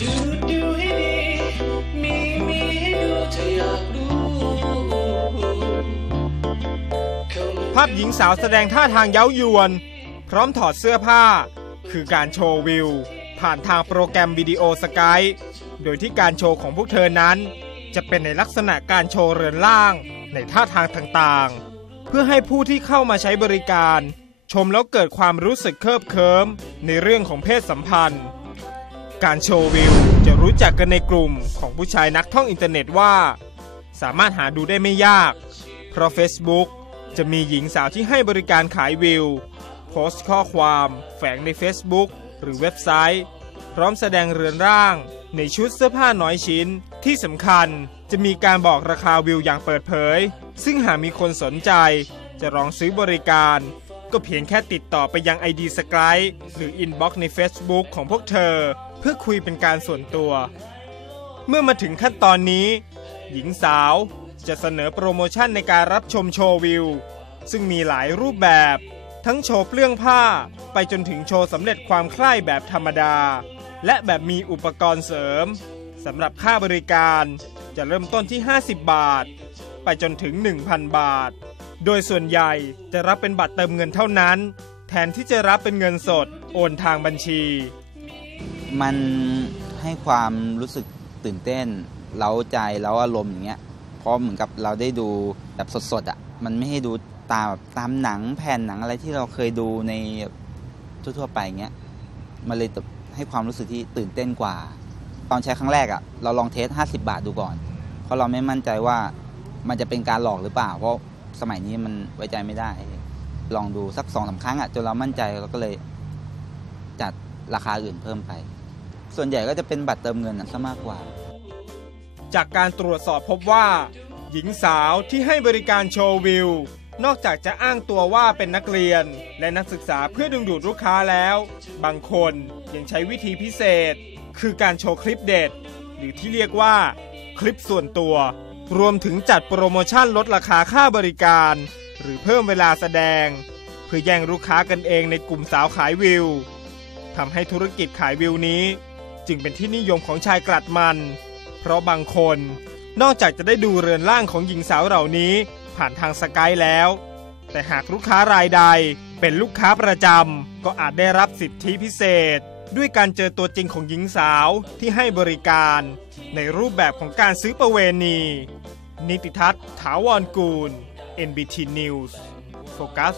ดูดูให้ดี มีมีให้ดูถ้าอยากรู้ภาพหญิงสาวแสดงท่าทางเย้ายวน พร้อมถอดเสื้อผ้า คือการโชว์วิว ผ่านทางโปรแกรมวิดีโอสกายโดยที่การโชว์ของพวกเธอนั้น จะเป็นในลักษณะการโชว์เรือนล่างในท่าทางต่างๆ เพื่อให้ผู้ที่เข้ามาใช้บริการ ชมแล้วเกิดความรู้สึกเคิบเคิมในเรื่องของเพศสัมพันธ์ การโชว์วิวจะรู้จักกันในกลุ่มของผู้ชายนักท่องอินเทอร์เน็ตว่า สามารถหาดูได้ไม่ยาก เพราะ Facebook จะมีหญิงสาวที่ให้บริการขายวิว โพสต์ข้อความแฝงใน Facebook หรือเว็บไซต์ พร้อมแสดงเรือนร่าง ในชุดเสื้อผ้าน้อยชิ้น ที่สำคัญจะมีการบอกราคาวิวอย่างเปิดเผย ซึ่งหากมีคนสนใจ จะลองซื้อบริการ ก็เพียงแค่ติดต่อไปยัง ID สกายหรืออินบ็อกซ์ใน Facebook ของพวกเธอ เพื่อคุยเป็นการส่วนตัว เมื่อมาถึงขั้นตอนนี้ หญิงสาวจะเสนอโปรโมชั่นในการรับชมโชว์วิว ซึ่งมีหลายรูปแบบ ทั้งโชว์เปลื้องผ้าไปจนถึงโชว์สำเร็จความคล้ายแบบธรรมดา และแบบมีอุปกรณ์เสริมสำหรับค่าบริการจะเริ่มต้นที่ 50 บาท ไปจนถึง 1,000 บาท โดยส่วนใหญ่จะรับเป็นบัตรเติมเงินเท่านั้น แทนที่จะรับเป็นเงินสดโอนทางบัญชี มันให้ความรู้สึกตื่นเต้น เล้าใจแล้วอารมณ์อย่างเงี้ยเพราะเหมือนกับเราได้ดูแบบสดๆอะมันไม่ให้ดูตามแบบตามหนังแผ่นหนังอะไรที่เราเคยดูในทั่วๆไปเงี้ยมันเลยให้ความรู้สึกที่ตื่นเต้นกว่า ตอนใช้ครั้งแรกอะเราลองเทส 50 บาทดูก่อน เพราะเราไม่มั่นใจว่ามันจะเป็นการหลอกหรือเปล่า เพราะสมัยนี้มันไว้ใจไม่ได้ ลองดูสักสองสาครั้งอะจนเรามั่นใจเราก็เลยจัด ราคาอื่นเพิ่มไป ส่วนใหญ่ก็จะเป็นบัตรเติมเงินซะมากกว่า จากการตรวจสอบพบว่า หญิงสาวที่ให้บริการโชว์วิว นอกจากจะอ้างตัวว่าเป็นนักเรียน และนักศึกษาเพื่อดึงดูดลูกค้าแล้ว บางคนยังใช้วิธีพิเศษ คือการโชว์คลิปเด็ด หรือที่เรียกว่า คลิปส่วนตัว รวมถึงจัดโปรโมชั่นลดราคาค่าบริการ หรือเพิ่มเวลาแสดง เพื่อแย่งลูกค้ากันเองในกลุ่มสาวขายวิว ทำให้ธุรกิจขายวิวนี้ จึงเป็นที่นิยมของชายกลัดมัน เพราะบางคนนอกจากจะได้ดูเรือนร่างของหญิงสาวเหล่านี้ผ่านทางสกายแล้ว แต่หากลูกค้ารายใดเป็นลูกค้าประจำก็อาจได้รับสิทธิพิเศษ ด้วยการเจอตัวจริงของหญิงสาวที่ให้บริการ ในรูปแบบของการซื้อประเวณี นิติทัศน์ ถาวรกูล NBT News โฟกัส